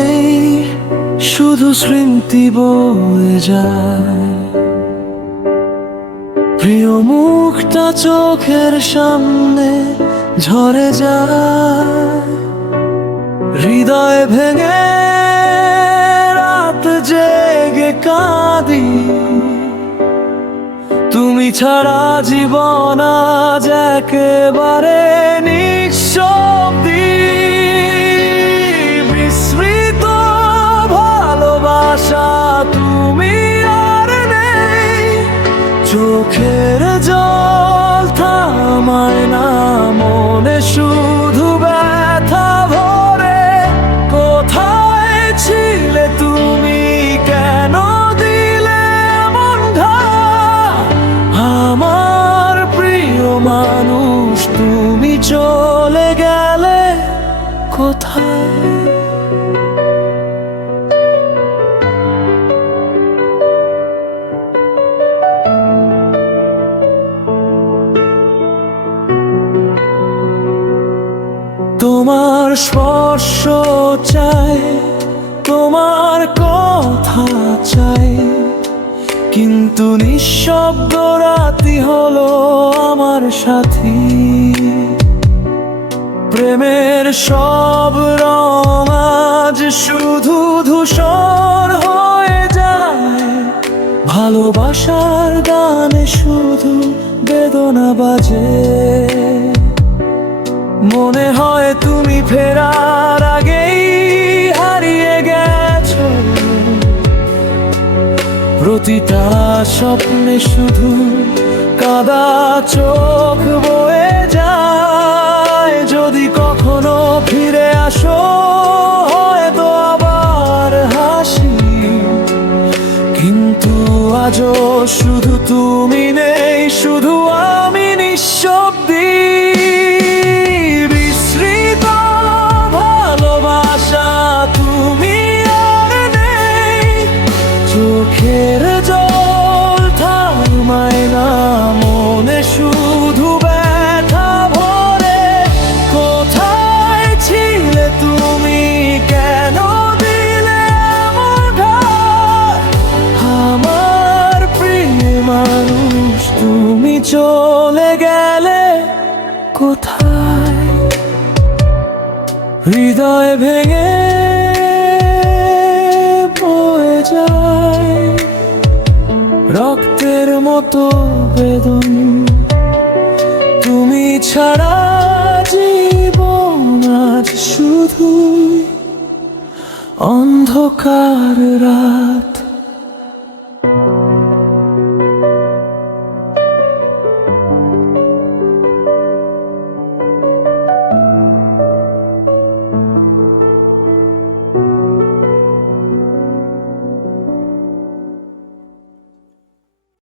নেই, শুধু স্মৃতি বয়ে যায়। প্রিয় মুখটা চোখের সামনে ঝরে যায়, হৃদয় ভেঙে রাত জেগে কাঁদি। তুমি ছাড়া জীবন আজ একেবারে নিঃশব্দি। বিস্মৃত ভালোবাসা তুমি আর নেই, চোখের জল থামায় না, মনে শুধু ব্যথা ভরে। কোথায় ছিলে তুমি, কেন দিলে এমন ঘা? আমার প্রিয় মানুষ, তুমি চলে গেলে কোথায়? তোমার স্পর্শ চাই, তোমার কথা চাই, কিন্তু নিঃশব্দ রাতি হলো আমার সাথী। প্রেমের সব রং আজ শুধু ধূসর হয়ে যায়, ভালোবাসার গানে শুধু বেদনা বাজে। মনে হয় তুমি ফেরার আগেই হারিয়ে গেছো, প্রতিটা স্বপ্নে শুধু কাদা চোখ বয়ে যায়। যদি কখনো ফিরে আসো হয়তো আবার হাসি, কিন্তু আজও শুধু তুমি নেই, শুধু আমি নিঃশব্দি। চোখের জল থামায় না, মনে শুধু ব্যথা ভরে। কোথায় ছিলে তুমি, কেন দিলে এমন ঘাত? আমার প্রিয় মানুষ, তুমি চলে গেলে কোথায়? হৃদয় ভেঙে যায় রক্তের মতো বেদন, তুমি ছাড়া জীবন আজ শুধু অন্ধকার রাত।